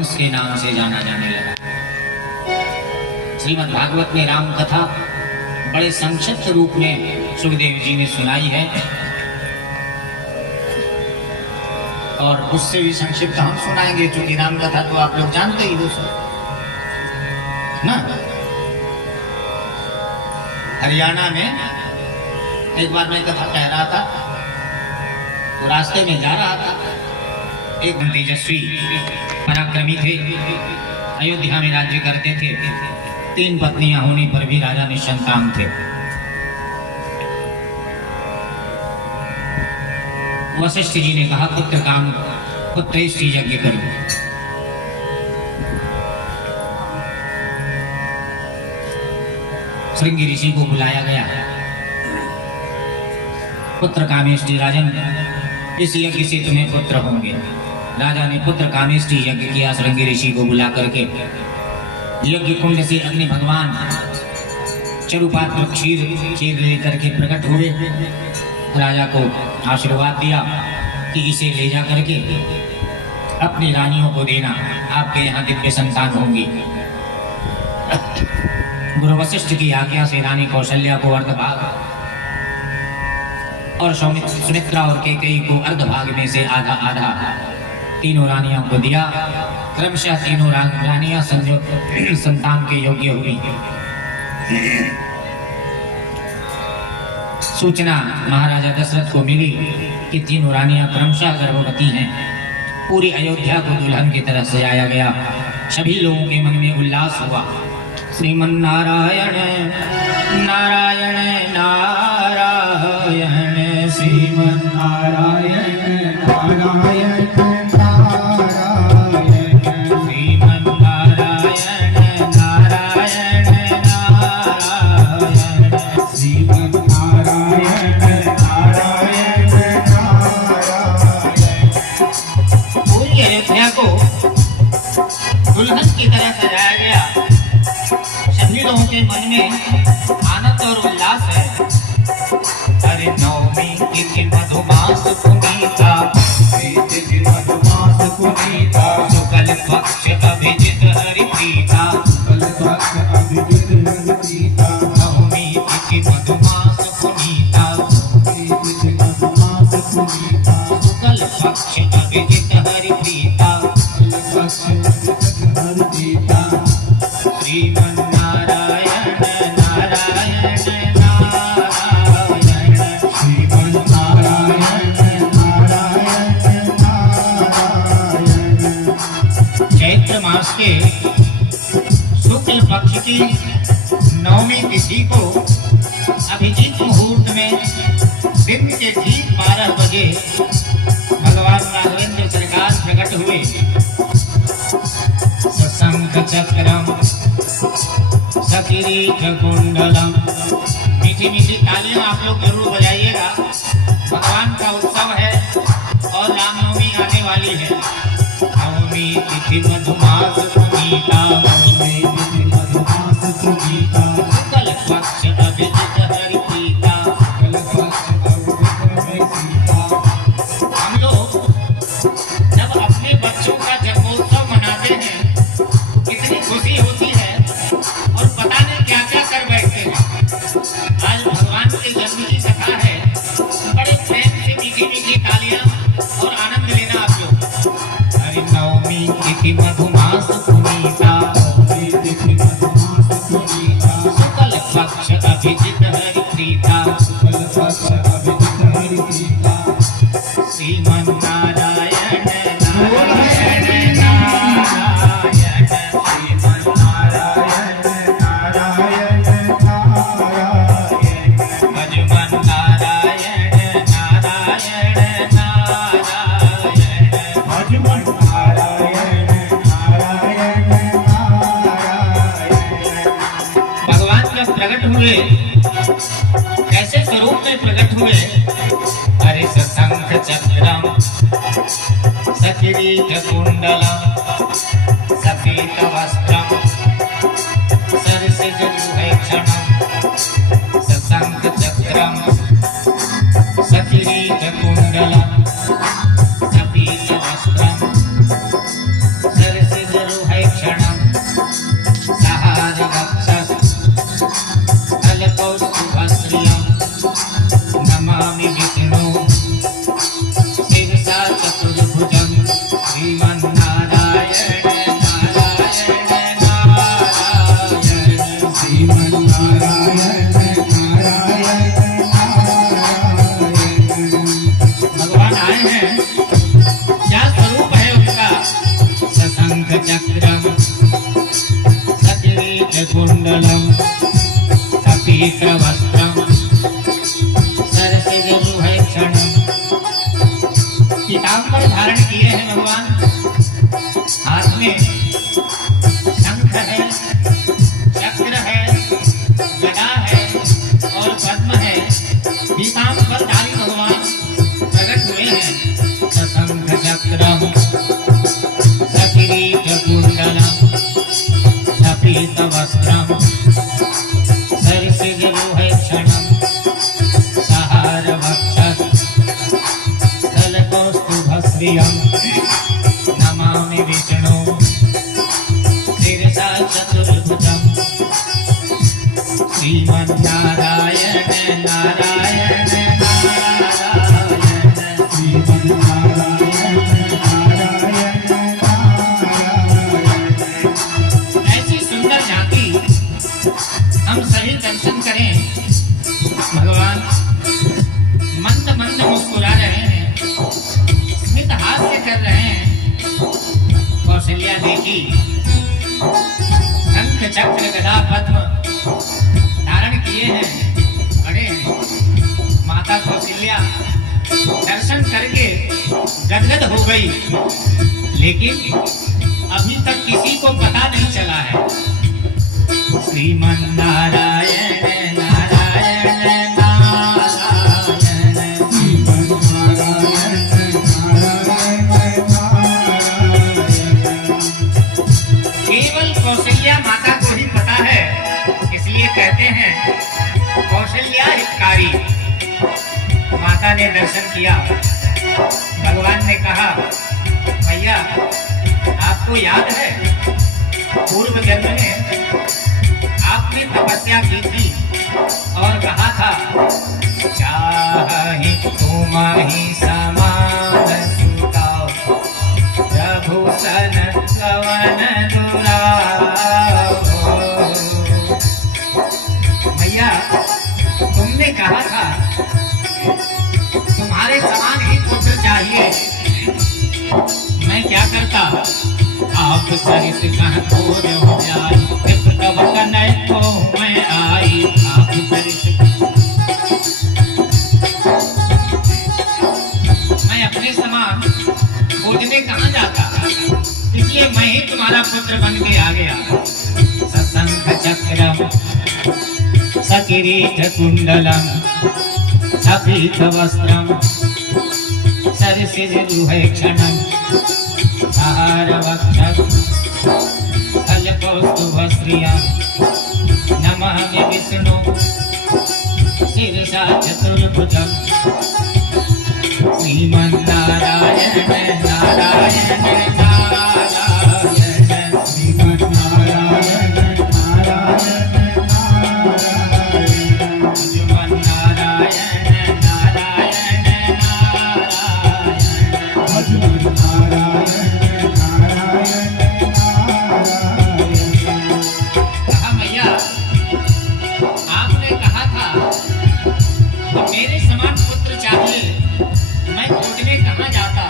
उसके नाम से जाना जाने लगा। श्रीमद् भागवत में राम कथा बड़े संक्षिप्त रूप में सुखदेव जी ने सुनाई है और उससे भी संक्षिप्त हम सुनाएंगे, क्योंकि राम कथा तो आप लोग जानते ही हो ना। हरियाणा में एक बार मैं कथा कह रहा था तो रास्ते में जा रहा था, एक तेजस्वी पराक्रमी थे, अयोध्या में राज्य करते थे। 3 पत्नियां होने पर भी राजा निसंतान थे। वशिष्ठ जी ने कहा पुत्रेष्टि यज्ञ करो। श्रृंगी ऋषि को बुलाया गया। पुत्र कामेष्टि राजन, इस यज्ञ से तुम्हें पुत्र होंगे। राजा ने पुत्र कामेष्टि यज्ञ किया। श्रृंगी ऋषि को बुला करके यज्ञ कुंड से अग्नि भगवान चरुपात्र क्षीर लेकर के प्रकट हुए। राजा को आशीर्वाद दिया कि इसे ले जा करके अपनी रानियों को देना, आपके यहाँ दिव्य संतान होंगी। गुरु वशिष्ठ की आज्ञा से रानी कौशल्या को अर्धभाग और सुमित्रा और कैकेयी को अर्धभाग में से आधा आधा तीनों रानियों को दिया। क्रमशः तीनों रानियां संतान के योग्य हुई। सूचना महाराजा दशरथ को मिली कि तीनों रानियां क्रमशः गर्भवती हैं। पूरी अयोध्या को दुल्हन की तरह सजाया गया। सभी लोगों के मन में उल्लास हुआ। श्रीमन्नारायण नारायण नारायण, श्रीमन्नारायण नारायण दुल्हन की तरह सजाया गया। सभी लोगों के मन में आनंद और उल्लास है। अरे नवमी तिथि मधुमास पुनीता, शुक्ल पक्ष अभिजित हरि प्रीता। नवमी तिथि मधुमास पुनीता, शुक्ल पक्ष अभिजित हरि प्रीता। श्रीमन्नारायण नारायण नारायण, श्रीमन्नारायण नारायण नारायण। चैत्र मास के शुक्ल पक्ष की नवमी तिथि को अभिजीत मुहूर्त में दिन के ठीक 12 बजे भगवान राघवेंद्र सरकार प्रकट हुए। शंख चक्रम सकिरीट कुंडलम। मीठी मीठी तालियां आप लोग जरूर बजाइएगा। भगवान का उत्सव है और रामनवमी आने वाली है। नवमी तिथि मधुमास पुनीता, नवमी तिथि मधुमास पुनीता। शुक्ल पक्ष अभिजित हरि प्रीता, शुक्ल पक्ष अभिजित हरि प्रीता। हम लोग जब अपने बच्चों का जन्मोत्सव मनाते हैं कितनी खुशी होती है और पता नहीं क्या क्या कर बैठते हैं। आज भगवान के जन्म की कथा है। बड़े प्रेम से मीठी मीठी तालियां और आनंद लेना आप लोग। हरि नवमी तिथि मधुमास पुनीता, नवमी तिथि मधुमास पुनीता। शुक्ल पक्ष अभिजित हरि प्रीता, शुक्ल पक्ष अभिजित हरि प्रीता। श्रीमन्नारायण नारायण नारायण, श्रीमन्नारायण नारायण नारायण। भजमन्नारायण नारायण नारायण, भजमन्नारायण नारायण नारायण। भगवान जब प्रकट हुए, कैसे स्वरूप में प्रकट हुए? अरे शंख चक्रम सकिरीट कुंडलम, सफेद वस्त्रम सरसिजभूषणम। शंख चक्रम सकिरीट कुंडलम, सफेद वस्त्रम सरसिज सशंख चक्रम सकिरीटकुण्डलं सपीतवस्त्रं सरसिजभूषणं। पीताम्बर धारण किए हैं भगवान, हाथ में शंख है, चक्र है, गदा है और पद्म है। पीताम्बरधारी भगवान प्रकट हुए हैं। सशंख चक्रम सकिरीटकुण्डलं सपीतवस्त्रं सरसिजभूषणं सहारवक्षस्थलकौस्तुभश्रियं नमामि विष्णु शिरसा चतुर्भुजं। श्रीमन्नारायण नारायण नारायण श्रीमन्नारायण नारायण नारायण। ऐसी सुंदर झांकी हम सही दर्शन करें। भगवान मंद मंद मुस्कुरा रहे हैं, स्मित हास्य कर रहे हैं। कौशल्या देखी शंख चक्र गदा पद्म धारण किए हैं, खड़े हैं। माता कौशल्या दर्शन करके गदगद हो गई, लेकिन अभी तक किसी को पता नहीं चला है। श्रीमन्नारायण नारायण नारायण श्रीमन्नारायण नारायण नारायण। केवल कौशल्या माता को ही पता है, इसलिए कहते हैं कौशल्या हितकारी। माता ने दर्शन किया, भगवान ने कहा भैया आपको याद है पूर्व जन्म में आपने तपस्या की थी और कहा था चाहि तुम्हि समान सुता प्रभु सन कवन दुराओ। भैया तुमने कहा था तुम्हारे समान ही पुत्र चाहिए। मैं क्या करता, आप सरिस कह खोज हो जाई, तब कनय को मैं आई। आप सरिस मैं अपने समान खोजने कहाँ जाता, इसलिए मैं ही तुम्हारा पुत्र बन के आ गया। सशंख चक्रम सकिरीटकुण्डलं सपीतवस्त्रं सरसिजभूषणं सहारवक्षस्थलकौस्तुभश्रियं नमामि विष्णु शिरसा चतुर्भुजं। श्रीमन्नारायण नारायण नारायण श्रीमन्नारायण नारायण नारायण श्रीमन्नारायण नारायण नारायण। कहा मैया आपने कहा था मेरे समान पुत्र चाहिए, मैं खोजने कहाँ जाता,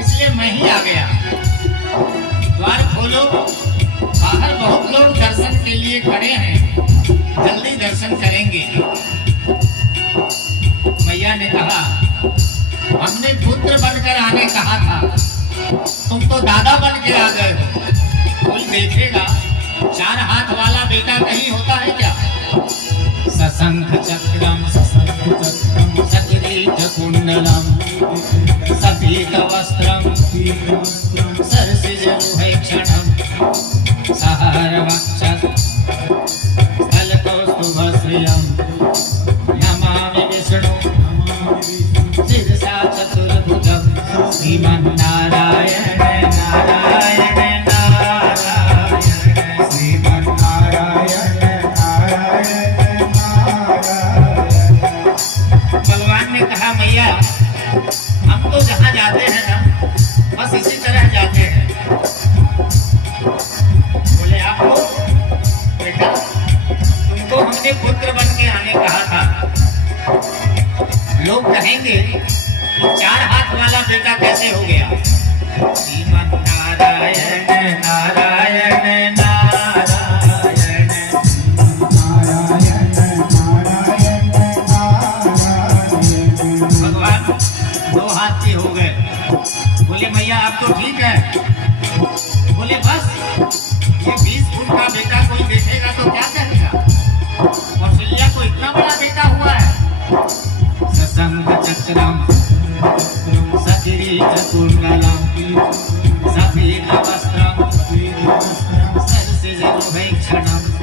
इसलिए मैं ही आ गया। द्वार खोलो, बाहर बहुत लोग दर्शन के लिए खड़े हैं, जल्दी दर्शन करेंगे। मैया ने कहा हमने पुत्र बनकर आने कहा था, तुम तो दादा बन के आ गए हो। कोई देखेगा, 4 हाथ वाला बेटा कहीं होता है क्या। सशंख चक्रम सकिरीटकुण्डलं सपीतवस्त्रं सरसिजभूषणं सहारवक्षस्थलकौस्तुभश्रियं नमामि विष्णु शिरसा चतुर्भुजं। श्रीमन्नारायण नारायण नारायण श्रीमन्नारायण नारायण नारायण। भगवान ने कहा मैया हम तो जहाँ जाते हैं ना बस इसी तरह जाते हैं। बोले आपको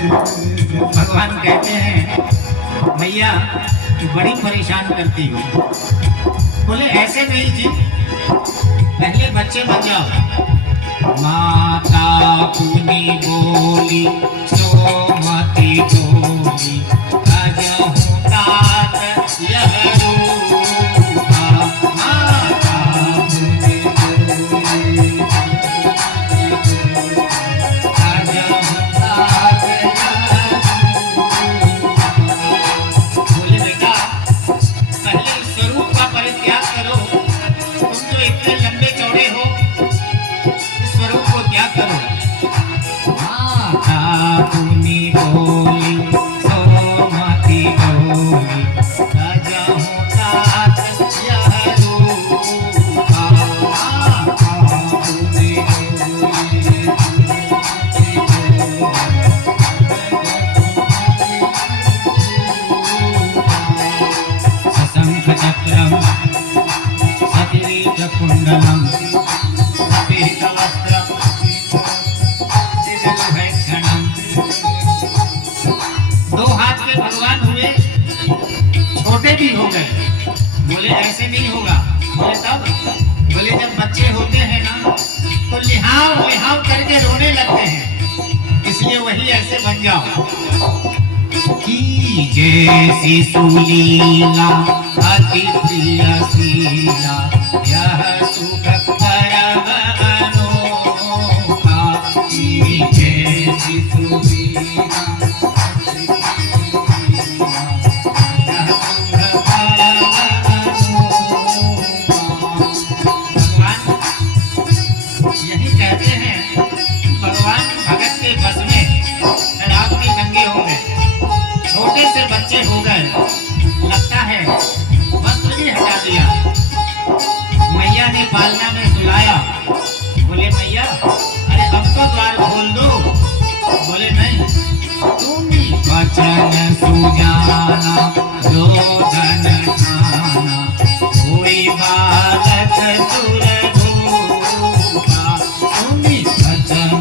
भगवान कहते हैं मैया बड़ी परेशान करती हो। बोले ऐसे नहीं जी, पहले बच्चे बन जाओ। माता पुनी बोली सोमती बोली अजहु तात यह रूपा। माता पुनी बोली अजहु तात यह रूपा। बोले बेटा पहले स्वरूप का परित्याग करो, तुम जो इतने लंबे चौड़े हो स्वरूप को त्याग करो। माता पुनी बोली सोमती बोली अजहु तात यह रूपा। माता पुनी बोली सशंख चक्रम सकिरीट कुंडलम दो हाथ के भगवान हुए, छोटे भी हो गए। बोले ऐसे नहीं होगा। बोले तब? बोले जब बच्चे होते हैं ना तो लिहाव लिहाव करके रोने लगते हैं, इसलिए वही ऐसे बन जाओ। की जैसी सुलीला अति प्रिय शीला यह सुख परम अनोखा। की जैसी सुलीला यही कहते हैं भगवान भगत के बस में शराब के नंगे हो गए, छोटे से बच्चे हो गए, लगता है वस्त्र भी हटा दिया। मैया ने पालना में सुलाया। बोले मैया अरे अब तो द्वार खोल दो। बोले नहीं, तुम वचन सुजाना रोदन ठाना कोई बालक सुर भूखा। तुम वचन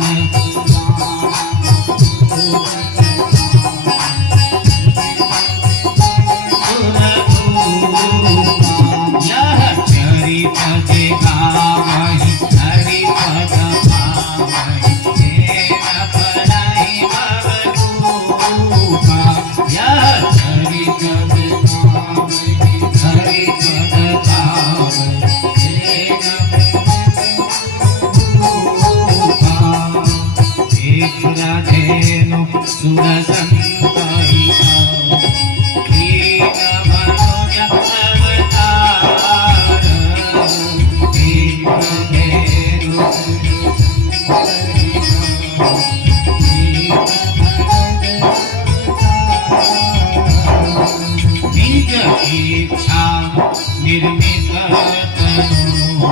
चरित गावहि हरि पद पावहि तेरा पराई भवरूपा। यह चरित गावहि हरि पद पावहि तेरा एक राधेनु सुर संतरिता एक मनोज अवतार। एक राधेनु निज इच्छा निर्मित तनु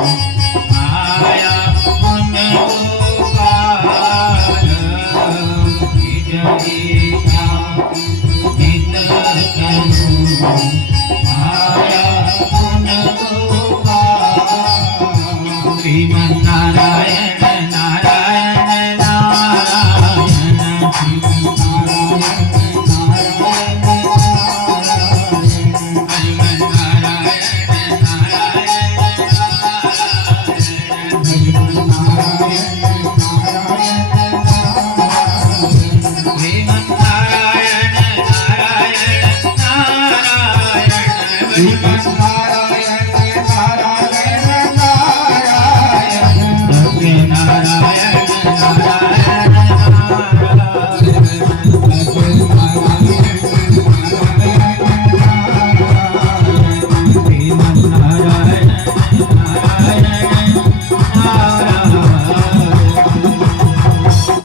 माया मन गोपाल। निज इच्छा निर्मित तनु माया मन गोपाल। श्रीमन नारायण नारायण नारायण श्रीमन नारायण नारायण नारायण